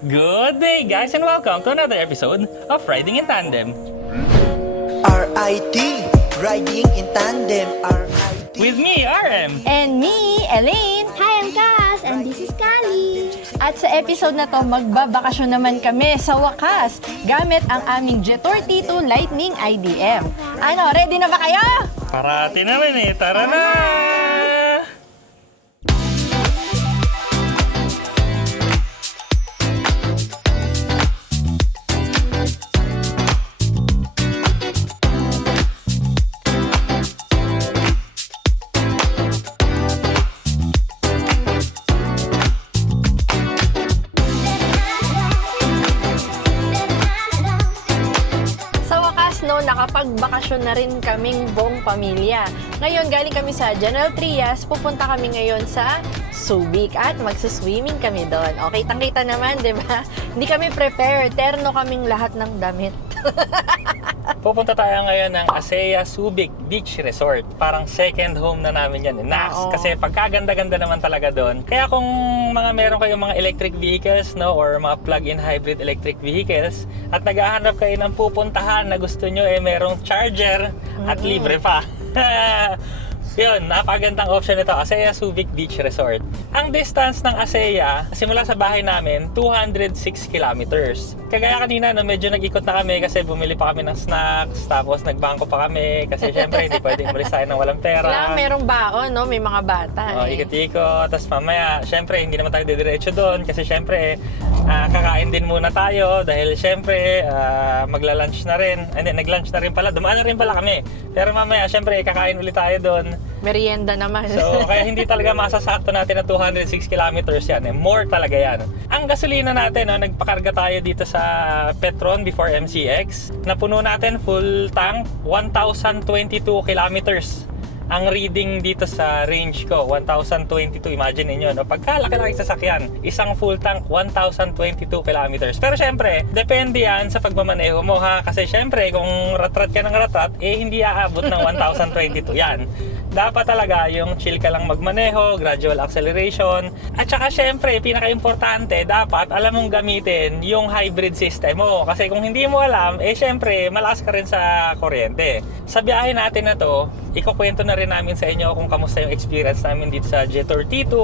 Good day, guys, and welcome to another episode of Riding in Tandem. RIT, Riding in Tandem, RIT. With me, RM. And me, Elaine. Hi, I'm Cass, and this is Kali. At sa episode na to, magbabakasyon naman kami sa wakas gamit ang aming Jetor T2 Lightning IDM. Ano, ready na ba kayo? Parati naman eh, tara na! Nakapagbakasyon na rin kaming buong pamilya. Ngayon, galing kami sa General Trias, pupunta kami ngayon sa Subic at magsuswimming kami doon. Okay, tangkita naman, di ba? Hindi kami prepared. Terno kaming lahat ng damit. Pupunta tayo ngayon ng Asea Subic Beach Resort. Parang second home na namin yan. Naks, kasi pagkaganda-ganda naman talaga doon. Kaya kung meron kayong mga electric vehicles, no, or mga plug-in hybrid electric vehicles, at naghahanap kayo ng pupuntahan na gusto nyo merong charger at libre pa. Yun, napakagandang option ito, Asea Subic Beach Resort. Ang distance ng Asea, simula sa bahay namin, 206 kilometers. Kagaya kanina, no, medyo nag-ikot na kami kasi bumili pa kami ng snacks, tapos nagbangko pa kami kasi syempre hindi pwedeng umalis tayo ng walang pera. Kailangan merong baon, no? May mga bata. Ikot-ikot, tapos mamaya, syempre hindi naman tayo didiretso doon kasi syempre kakain din muna tayo dahil syempre magla-lunch na rin. Hindi, nag-lunch na rin pala, dumaan na rin pala kami. Pero mamaya, syempre kakain ulit tayo doon. Merienda naman. So, kaya hindi talaga masasakto natin na 206 kilometers yan. More talaga yan. Ang gasolina natin, no, nagpakarga tayo dito sa Petron before MCX. Napuno natin full tank, 1,022 kilometers. Ang reading dito sa range ko, 1,022. Imagine niyo, no? Pagkalaki-laki sasakyan, isang full tank, 1,022 kilometers. Pero syempre, depende yan sa pagmamaneho mo, ha? Kasi syempre, kung ratrat ka ng ratrat, hindi aabot ng 1,022 yan. Dapat talaga yung chill ka lang magmaneho, gradual acceleration. At saka syempre, pinaka-importante, dapat alam mong gamitin yung hybrid system mo. Kasi kung hindi mo alam, syempre, malakas ka rin sa kuryente. Sa biyahe natin na to, ikukwento na rin namin sa inyo kung kamusta yung experience namin dito sa Jetor T2,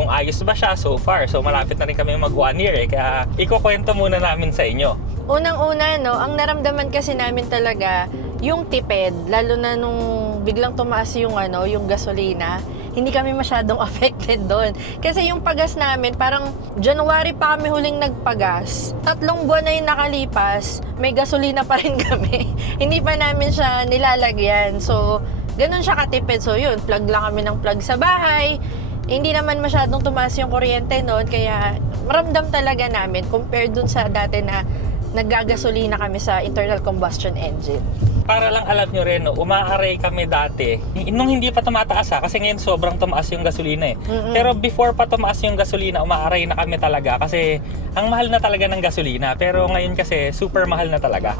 kung ayos ba siya so far. So malapit na rin kami mag 1 year kaya ikukwento muna namin sa inyo. Unang-una, no, ang naramdaman kasi namin talaga yung tipid, lalo na nung biglang tumaas yung yung gasolina. Hindi kami masyadong affected doon. Kasi yung pagas namin, parang January pa kami huling nagpagas. 3 buwan na yung nakalipas, may gasolina pa rin kami. Hindi pa namin siya nilalagyan. So, ganun siya katipid. So, yun, plug lang kami ng plug sa bahay. Hindi naman masyadong tumaas yung kuryente noon. Kaya, maramdam talaga namin compared dun sa dati na naggagasolina kami sa internal combustion engine. Para lang alam nyo rin, no, umaaray kami dati. Nung hindi pa tumataas kasi ngayon sobrang tumaas yung gasolina eh. Pero before pa tumaas yung gasolina, umaaray na kami talaga kasi ang mahal na talaga ng gasolina. Pero ngayon kasi super mahal na talaga.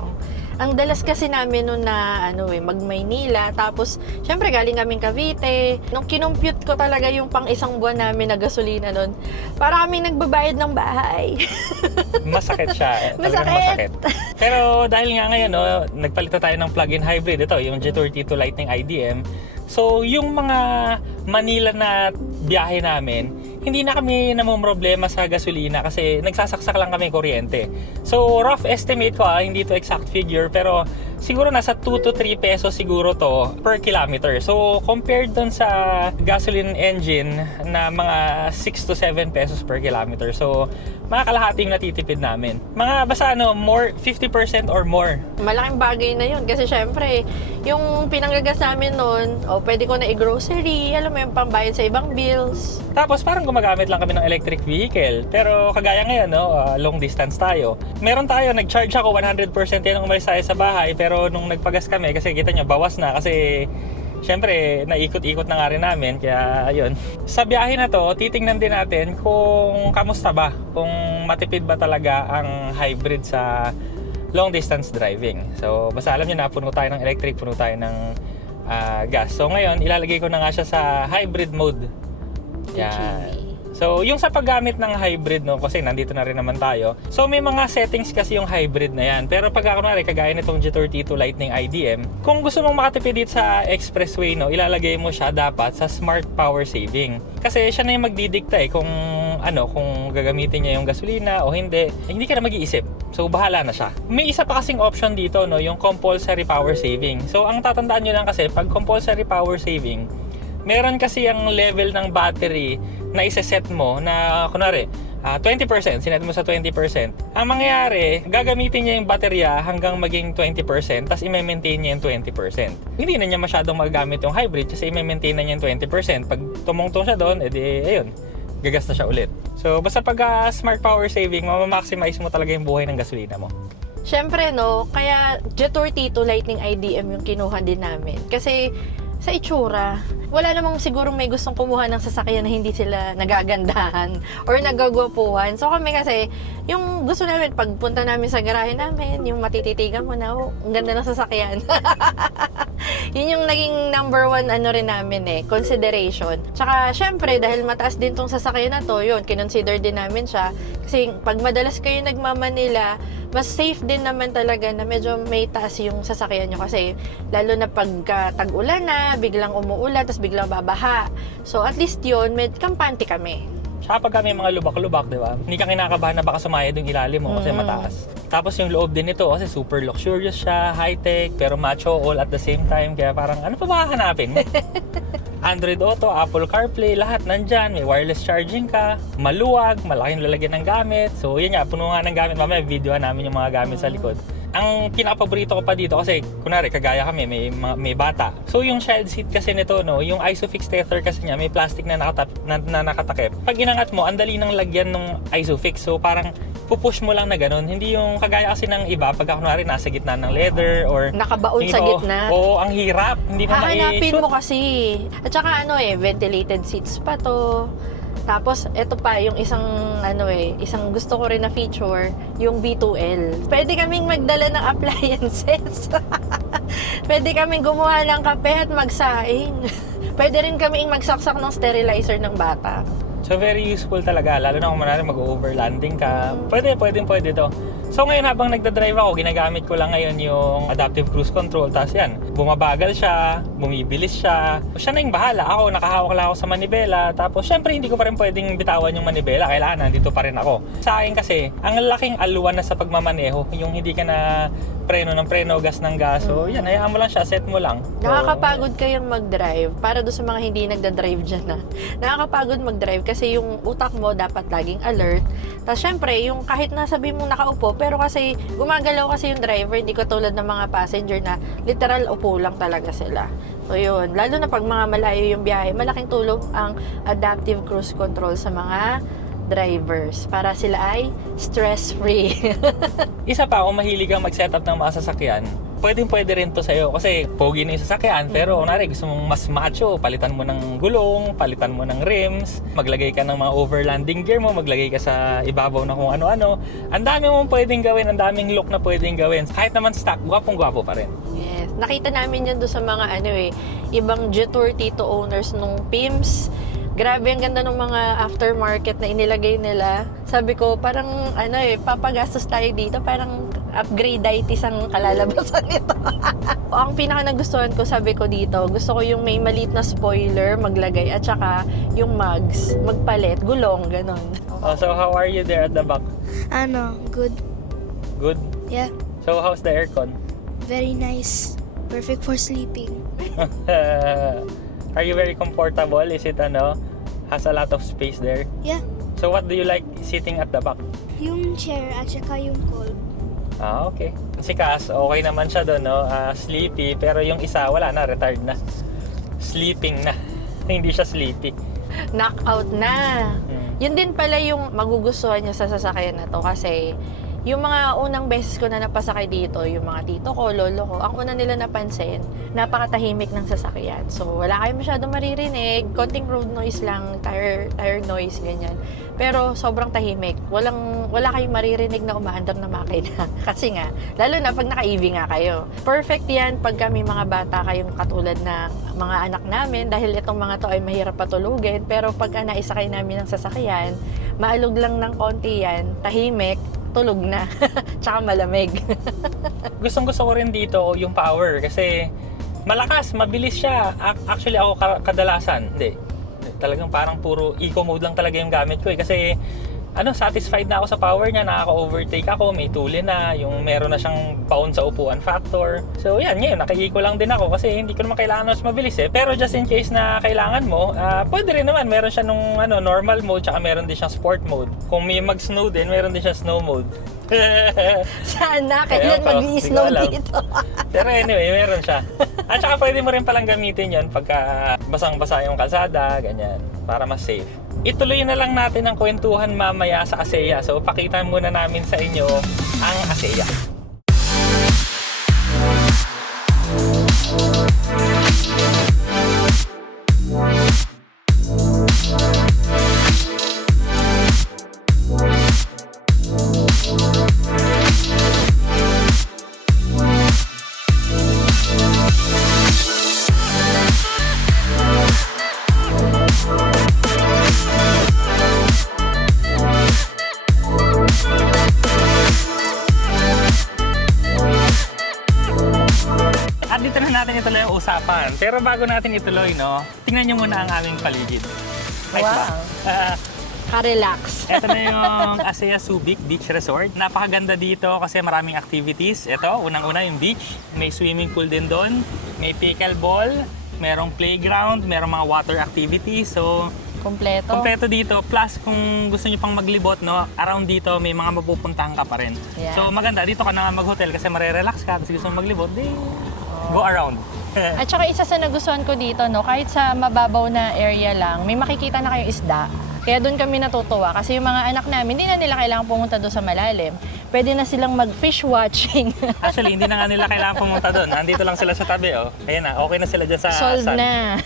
Ang dalas kasi namin noon na mag-Maynila, tapos syempre galing kaming Cavite. Nung kinumpute ko talaga yung pang isang buwan namin na gasolina noon, para kaming nagbabayad ng bahay. Masakit siya. Masakit. Pero dahil nga ngayon, no, nagpalit na tayo ng plug-in hybrid. Ito, yung Jetor T2 Lightning IDM. So, yung mga Manila na biyahe namin, hindi na kami namumroblema sa gasolina kasi nagsasaksak lang kami kuryente. So, rough estimate ko, hindi to exact figure, pero siguro nasa 2 to 3 pesos siguro to per kilometer. So, compared dun sa gasoline engine na mga 6 to 7 pesos per kilometer. So, mga kalahating natitipid namin. Mga basta more 50% or more. Malaking bagay na yun kasi syempre, yung pinanggagas namin noon, pwede ko na i-grocery, alam mo yung pambayad sa ibang bills. Tapos parang gumagamit lang kami ng electric vehicle. Pero kagaya ngayon, long distance tayo. Meron tayo, nag-charge ako 100% yan nung umalis tayo sa bahay. Pero nung nagpagas kami, kasi kita nyo, bawas na kasi syempre, naikot-ikot na nga rin namin. Kaya, ayun. Sa biyahe na to, titingnan din natin kung kamusta ba. Kung matipid ba talaga ang hybrid sa long distance driving. So, basta alam nyo na, puno tayo ng electric, puno tayo ng gas. So, ngayon, ilalagay ko na nga siya sa hybrid mode. Yan. So, yung sa paggamit ng hybrid, no, kasi nandito na rin naman tayo. So, may mga settings kasi yung hybrid na yan. Pero pag kunwari, kagaya nitong G32 Lightning IDM, kung gusto mong makatipid dito sa expressway, no, ilalagay mo siya dapat sa smart power saving. Kasi siya na yung magdidikta kung kung gagamitin niya yung gasolina o hindi. Hindi ka na mag-iisip. So, bahala na siya. May isa pa kasing option dito, no, yung compulsory power saving. So, ang tatandaan nyo lang kasi, pag compulsory power saving, meron kasi yung level ng battery na isa-set mo na, kunwari, 20%, sinet mo sa 20%. Ang mangyayari, gagamitin niya yung baterya hanggang maging 20%, tapos i-maintain niya yung 20%. Hindi na niya masyadong magagamit yung hybrid kasi i-maintain na niya yung 20%. Pag tumungtong siya doon, edi, ayun, gagasta siya ulit. So, basta pag smart power saving, mamaximize mo talaga yung buhay ng gasolina mo. Syempre, no, kaya G32 Lightning IDM yung kinuha din namin. Kasi sa itsura, wala namang siguro may gustong kumuha ng sasakyan na hindi sila nagagandahan or nagagwapuhan. So kami kasi, yung gusto namin, pagpunta namin sa garahe namin, yung matititigan mo na, oh, ang ganda ng sasakyan. Yun yung naging number one rin namin consideration. Tsaka syempre, dahil mataas din tong sasakyan na to, yun, kinonsider din namin siya. Kasi pag madalas kayo nagmamanila, mas safe din naman talaga na medyo may taas yung sasakyan nyo kasi lalo na pagka tag-ulan na, biglang umuulan, tapos biglang babaha. So at least yun, kampante kami. Saka pag may mga lubak-lubak, di ba? Hindi ka kinakabahan na baka sumayad yung ilalim mo kasi mataas. Tapos yung loob din nito kasi super luxurious siya, high-tech, pero macho all at the same time. Kaya parang ano pa ba hahanapin mo? Android Auto, Apple CarPlay, lahat nandyan. May wireless charging ka, maluwag, malaking lalagyan ng gamit. So yun nga, puno nga ng gamit. Mamaya video namin yung mga gamit sa likod. Ang pinaka-paborito ko pa dito kasi kunwari kagaya kami may bata. So yung child seat kasi nito, no, yung Isofix tether kasi niya may plastic na nakatakip. Pag inangat mo, ang dali nang lagyan ng Isofix. So parang pupush mo lang na ganun. Hindi yung kagaya kasi ng iba pag kunwari nasa gitna ng leather or nakabaon sa gitna. Oo, ang hirap. Hindi mo hahanapin ma-shoot. mo kasi. At saka ventilated seats pa to. Tapos, ito pa, yung isang gusto ko rin na feature, yung B2L. Pwede kaming magdala ng appliances. Pwede kaming gumawa ng kape at magsaing. Pwede rin kaming magsaksak ng sterilizer ng bata. So, very useful talaga. Lalo na kung mag-overlanding ka. Pwede to. So, ngayon habang nagdadrive ako, ginagamit ko lang ngayon yung adaptive cruise control. Tapos yan, bumabagal siya, bumibilis siya. Siya na yung bahala. Ako, nakahawak lang ako sa manibela. Tapos, syempre, hindi ko pa rin pwedeng bitawan yung manibela. Kailangan, nandito pa rin ako. Sa akin kasi, ang laking aluwan na sa pagmamaneho. Yung hindi ka na preno ng preno, gas ng gas. So, yan, hayaan mo lang siya, set mo lang. So, Nakakapagod kayong mag-drive. Para doon sa mga hindi nagda-drive dyan na. Nakakapagod mag-drive kasi yung utak mo dapat laging alert. Tapos syempre, yung kahit nasabi mong nakaupo, pero kasi gumagalaw kasi yung driver, hindi ko tulad ng mga passenger na literal upo lang talaga sila. So yun, lalo na pag mga malayo yung biyahe, malaking tulong ang adaptive cruise control sa mga drivers para sila ay stress-free. Isa pa, kung mahilig kang mag-setup ng mga sasakyan, pwede rin to sa'yo kasi pogi na yung sasakyan pero kunwari gusto mong mas macho, palitan mo ng gulong, palitan mo ng rims, maglagay ka ng mga overlanding gear mo, maglagay ka sa ibabaw na kung ano-ano. Ang dami mong pwedeng gawin, ang daming look na pwedeng gawin. Kahit naman stock, gwapong-gwapo pa rin. Yes, nakita namin yan doon sa mga ibang G32 owners nung PIMS. Grabe, ang ganda ng mga aftermarket na inilagay nila. Sabi ko, parang papagastos tayo dito, parang upgrade-itis ang kalalabasan nito. Ang pinaka nagustuhan ko, sabi ko dito, gusto ko yung may maliit na spoiler maglagay at saka yung mugs, magpalit, gulong, ganon. Oh, so how are you there at the back? Good. Good? Yeah, So how's the aircon? very nice. Perfect for sleeping. Are you very comfortable? Is it has a lot of space there? Yeah, So what do you like sitting at the back? yung chair at saka yung cold. Okay. Si Cass, okay naman siya doon, no? Sleepy, pero yung isa, wala na, retired na. Sleeping na. Hindi siya sleepy. Knockout na. Yun din pala yung magugustuhan niya sa sasakyan na to kasi Yung mga unang beses ko na napasakay dito, yung mga tito ko, lolo ko, ang una nila napansin, napakatahimik ng sasakyan. So, wala kayo masyadong maririnig, konting road noise lang, tire noise, ganyan. Pero sobrang tahimik. Wala kayong maririnig na umaandar na makina. Kasi nga, lalo na pag naka-EV nga kayo. Perfect yan pag kami mga bata kayong katulad na mga anak namin dahil itong mga to ay mahirap patulugin. Pero pagka naisakay namin ng sasakyan, maalog lang ng konti yan, tahimik, tulog na. Tsaka malamig. Gustong-gusto ko rin dito yung power kasi malakas, mabilis siya. Actually ako kadalasan, hindi. Talagang parang puro eco mode lang talaga yung gamit ko kasi satisfied na ako sa power niya, nakaka-overtake ako, may tuli na, yung meron na siyang pound sa upuan factor. So yan, ngayon, naka-eco lang din ako kasi hindi ko naman kailangan mas mabilis eh. Pero just in case na kailangan mo, pwede rin naman, meron siya nung normal mode, tsaka meron din siyang sport mode. Kung may mag-snow din, meron din siya snow mode. Sana, kailan mag-i-snow dito. Pero anyway, meron siya. At saka pwede mo rin palang gamitin yon pagka basang-basa yung kalsada, ganyan, para mas safe. Ituloy na lang natin ang kwentuhan mamaya sa ASEA. So, pakita muna namin sa inyo ang ASEA. At dito na natin ituloy ang usapan. Pero bago natin ituloy, tingnan nyo muna ang aming paligid. Nice ba? Ka-relax. Ito na yung ASEA Subic Beach Resort. Napakaganda dito kasi maraming activities. Ito, unang-una yung beach. May swimming pool din doon. May pickleball. Merong playground. Merong mga water activities. So, kompleto dito. Plus, kung gusto nyo pang maglibot, around dito may mga mapupuntahan ka pa rin. Yeah. So, maganda. Dito ka na mag-hotel kasi marerelax ka. Tapos gusto mo maglibot, go around. At saka isa sa nagustuhan ko dito, kahit sa mababaw na area lang, may makikita na kayong isda. Kaya doon kami natutuwa kasi yung mga anak namin, hindi na nila kailangan pumunta doon sa malalim. Pwede na silang mag-fish watching. Actually, hindi na nga nila kailangan pumunta doon. Nandito lang sila sa tabi, Ayan na, okay na sila dyan sa Solve sun. na.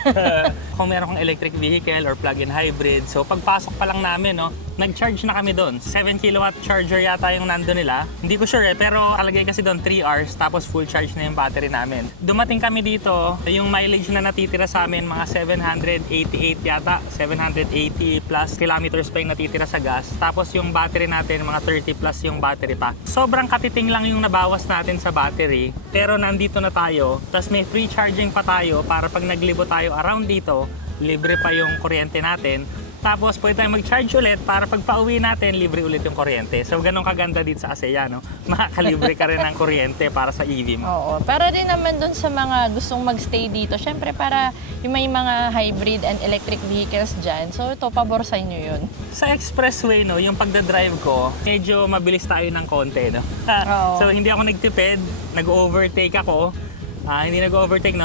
Kung meron kang electric vehicle or plug-in hybrid, so pagpasok pa lang namin, nag-charge na kami doon. 7 kilowatt charger yata yung nando nila. Hindi ko sure pero kalagay kasi doon 3 hours tapos full charge na yung battery namin. Dumating kami dito, yung mileage na natitira sa amin, mga 788 yata, 780 plus kilometers pa yung natitira sa gas. Tapos yung battery natin, mga 30 plus yung battery pa. Sobrang katiting lang yung nabawas natin sa battery, pero nandito na tayo. Tapos may free charging pa tayo para pag naglibo tayo around dito, libre pa yung kuryente natin. Tapos pwede tayong mag-charge ulit para pag pauwi natin, libre ulit yung kuryente. So ganun kaganda dito sa ASEA, makakalibre ka rin ng kuryente para sa EV mo. Oo. Para din naman dun sa mga gustong magstay dito, syempre para yung may mga hybrid and electric vehicles dyan. So ito, pabor sa inyo yun. Sa expressway, yung pagdadrive ko, medyo mabilis tayo ng konti, Oo. So hindi ako nagtipid, nag-overtake ako. Hindi nag-overtake,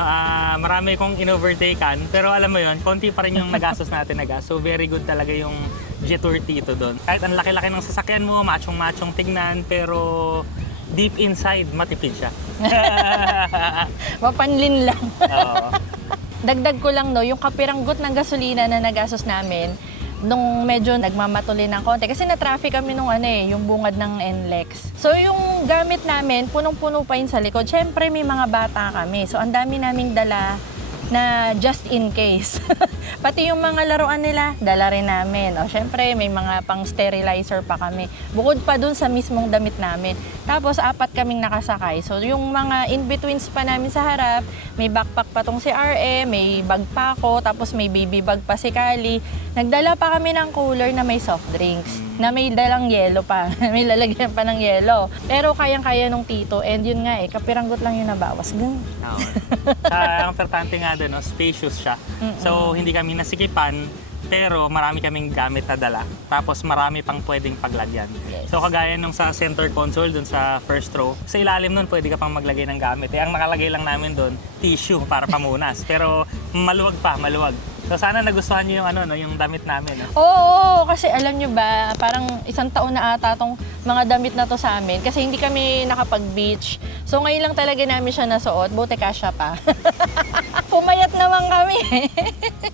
marami kong in-overtakean. Pero alam mo yun, konti pa rin yung nagastos natin na gas. So very good talaga yung Jetour Tito doon. Kahit ang laki-laki ng sasakyan mo, machong-machong tignan, pero deep inside, matipid siya. Mapanlin lang. Oo. Dagdag ko lang yung kapiranggot ng gasolina na nagastos namin nung medyo nagmamatuli ng konti. Kasi na-traffic kami nung yung bungad ng NLEX. So yung gamit namin, punong-puno pa yun sa likod. Siyempre may mga bata kami. So ang dami naming dala na just in case. Pati yung mga laruan nila, dala rin namin. O syempre may mga pang-sterilizer pa kami. Bukod pa dun sa mismong damit namin. Tapos 4 kaming nakasakay. So yung mga in-betweens pa namin sa harap, may backpack pa tong si RM, may bag pa ako, tapos may baby bag pa si Kali. Nagdala pa kami ng cooler na may soft drinks, na may dalang yelo pa. May lalagyan pa ng yelo. Pero kayang-kaya nung tito. And yun nga kapiranggot lang yung nabawas. Ganun. Oo. Ang importante nga doon, spacious siya. So hindi kami nasikipan, pero marami kaming gamit na dala. Tapos marami pang pwedeng paglagyan. Yes. So kagaya nung sa center console dun sa first row, sa ilalim nun pwede ka pang maglagay ng gamit. Ang nakalagay lang namin dun, tissue para pamunas. Pero maluwag pa, maluwag. So sana nagustuhan niyo yung ano no, yung damit namin, no. Oo, kasi alam nyo ba, parang isang taon na ata tong mga damit na to sa amin kasi hindi kami nakapag-beach. So ngayon lang talaga namin siya nasuot, buti kasya pa. Pumayat naman kami.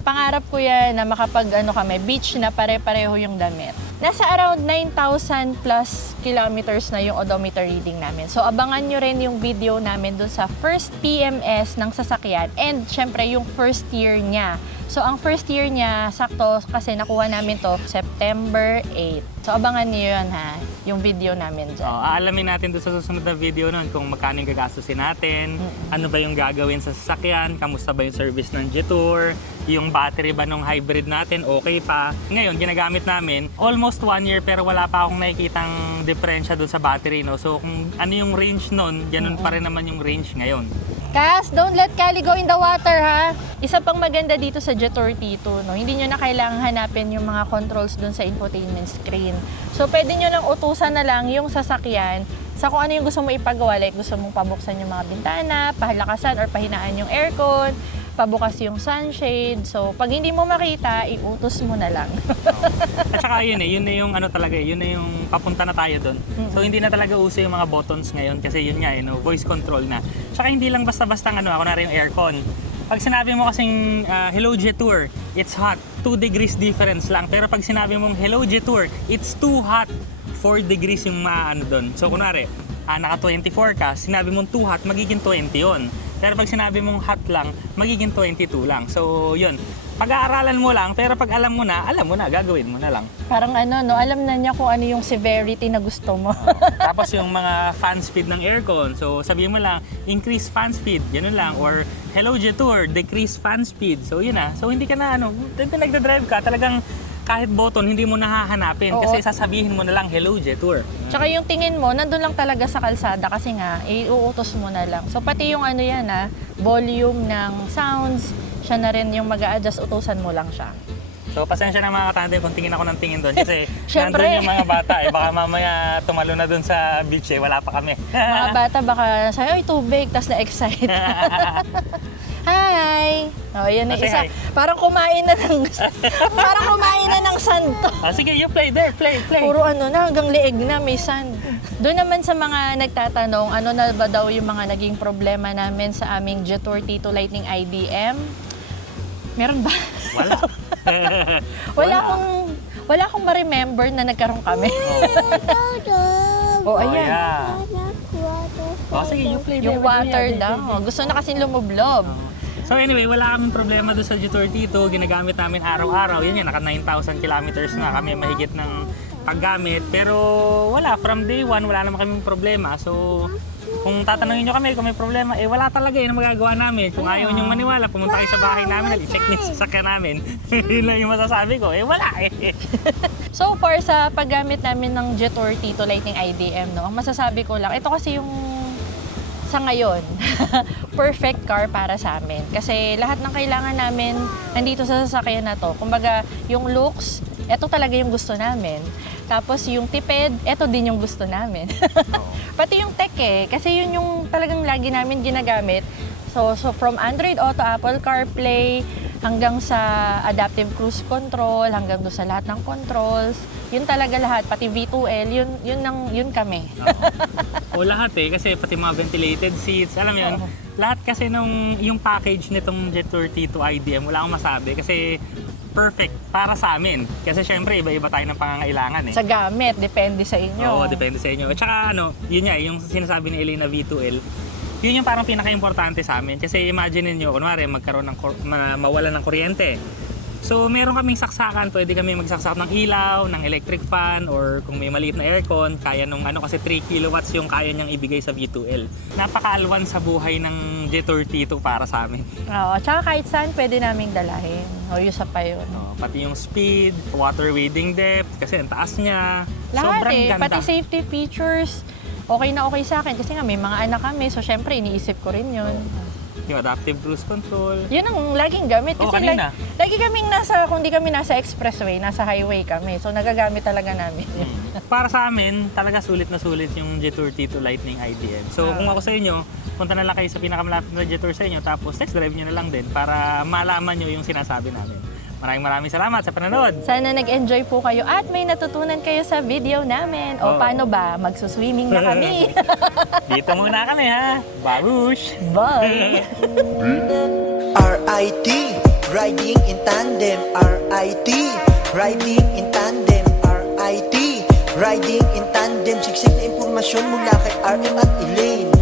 Pangarap ko yan na makapag kami, beach na pare-pareho yung damit. Nasa around 9,000 plus kilometers na yung odometer reading namin. So abangan nyo rin yung video namin dun sa first PMS ng sasakyan and syempre yung first year niya. So ang first year niya, sakto kasi nakuha namin to September 8. So abangan nyo yun ha, yung video namin dyan. Aalamin natin doon sa susunod na video nun kung magkano yung gagastusin natin, ano ba yung gagawin sa sasakyan, kamusta ba yung service ng Jetour, yung battery ba nung hybrid natin, okay pa. Ngayon, ginagamit namin almost 1 year pero wala pa akong nakikitang diferensya doon sa battery. No? So kung ano yung range nun, ganun pa rin naman yung range ngayon. Cass, don't let Cali go in the water, ha? Isa pang maganda dito sa Jetour T2, no? Hindi nyo na kailangan hanapin yung mga controls dun sa infotainment screen. So, pwede nyo lang utusan na lang yung sasakyan sa kung ano yung gusto mo ipagawa. Like, gusto mong pabuksan yung mga bintana, pahalakasan or pahinaan yung aircon, pabukas yung sunshade. So, pag hindi mo makita, iutos mo na lang. At saka yun na yung ano talaga, yun na yung papunta na tayo doon. So hindi na talaga uso yung mga buttons ngayon kasi yun nga, voice control na. Saka hindi lang basta-basta ako na rin yung aircon. Pag sinabi mo kasing hello Jetour, it's hot. 2 degrees difference lang. Pero pag sinabi mong hello Jetour, it's too hot. 4 degrees yung maano doon. So kunwari, naka 24 ka, sinabi mong too hot, magiging 20 yun. Pero pag sinabi mong hot lang, magiging 22 lang. So yun, pag-aaralan mo lang, pero pag alam mo na, gagawin mo na lang. Parang alam na niya kung ano yung severity na gusto mo. Tapos yung mga fan speed ng aircon, so sabihin mo lang, increase fan speed, ganun lang. Or hello Jetour, decrease fan speed. So yun na. So hindi ka na nagdadrive ka, talagang kahit button, hindi mo nahahanapin. Oo. Kasi sasabihin mo na lang, hello Jetour. Tsaka yung tingin mo, nandun lang talaga sa kalsada kasi nga, iuutos mo na lang. So pati yung volume ng sounds, siya na rin yung mag-a-adjust, utusan mo lang siya. So pasensya na mga katante kung tingin ako ng tingin doon kasi Syempre. nandun yung mga bata baka mamaya tumalo na doon sa beach wala pa kami. Mga bata baka sa'yo, ay tubig, tas na-excite. Hi! Oh, yun na Say isa. hi. Parang kumain na ng sand to. Sige, you play there, play. Puro na, hanggang leeg na, may sand. Doon naman sa mga nagtatanong, ano na ba daw yung mga naging problema namin sa aming Jetour T2 Lightning IDM? Meron ba? Wala. Wala akong ma-remember na nagkaroon kami. Oh, ayan. Yeah. Sige, you play there. Yung water daw. Gusto na kasi lumublob. So anyway, wala kaming problema doon sa Jetour T2. Ginagamit namin araw-araw. Yun naka 9,000 kilometers na kami mahigit ng paggamit. Pero wala, from day one, wala naman kaming problema. So kung tatanungin nyo kami kung may problema, wala talaga yun ang magagawa namin. Kung ayaw nyo maniwala, pumunta kayo sa bahay namin, i-check nyo sa sasakyan namin. Yun lang yung masasabi ko. Wala So far sa paggamit namin ng Jetour T2 Lightning IDM, no, ang masasabi ko lang, ito kasi yung sa ngayon, perfect car para sa amin. Kasi lahat ng kailangan namin nandito sa sasakyan na to. Kumbaga, yung looks, ito talaga yung gusto namin. Tapos yung tipid, ito din yung gusto namin. Pati yung tech kasi yun yung talagang lagi namin ginagamit. So from Android Auto, Apple CarPlay, hanggang sa adaptive cruise control, hanggang doon sa lahat ng controls, yun talaga lahat, pati V2L, yun kami. O lahat kasi pati mga ventilated seats, alam mo yun, lahat kasi yung package nitong Jetour T2 IDM, wala akong masabi kasi perfect para sa amin. Kasi syempre, iba-iba tayo ng pangangailangan Sa gamit, depende sa inyo. Oo, depende sa inyo. At saka yun nga, yung sinasabi ni Elena V2L, yun yung parang pinaka-importante sa amin. Kasi imagine niyo kunwari magkaroon ng mawalan ng kuryente. So meron kaming saksakan, pwede kami magsaksak ng ilaw, ng electric fan, or kung may maliit na aircon, kaya nung kasi 3 kilowatts yung kaya niyang ibigay sa V2L. Napakaalwan sa buhay ng Jetour T2 para sa amin. Oo, tsaka kahit saan pwede naming dalahin. O, isa pa yun. Pati yung speed, water wading depth, kasi ang taas niya. Lahat Sobrang ganda. Pati safety features, okay na okay sa akin. Kasi nga may mga anak kami, so syempre iniisip ko rin yun. yung adaptive cruise control. Yun ang laging gamit. Oo, Kasi kanina. lagi kaming nasa, kung di kami nasa expressway, nasa highway kami. So, nagagamit talaga namin yun. Para sa amin, talaga sulit na sulit yung Jetour T2 Lightning IDM. So, kung ako sa inyo, punta na lang kayo sa pinakamalapit na Jetour sa inyo, tapos test drive nyo na lang din para malaman nyo yung sinasabi namin. Maraming salamat sa panonood. Sana nag-enjoy po kayo at may natutunan kayo sa video namin. O Oo. paano ba? Magsuswimming na kami. Dito muna kami ha. Babush! Bye! RIT, riding in tandem. RIT, riding in tandem. RIT, riding in tandem. Siksik na impormasyon mula kay RM at Elaine.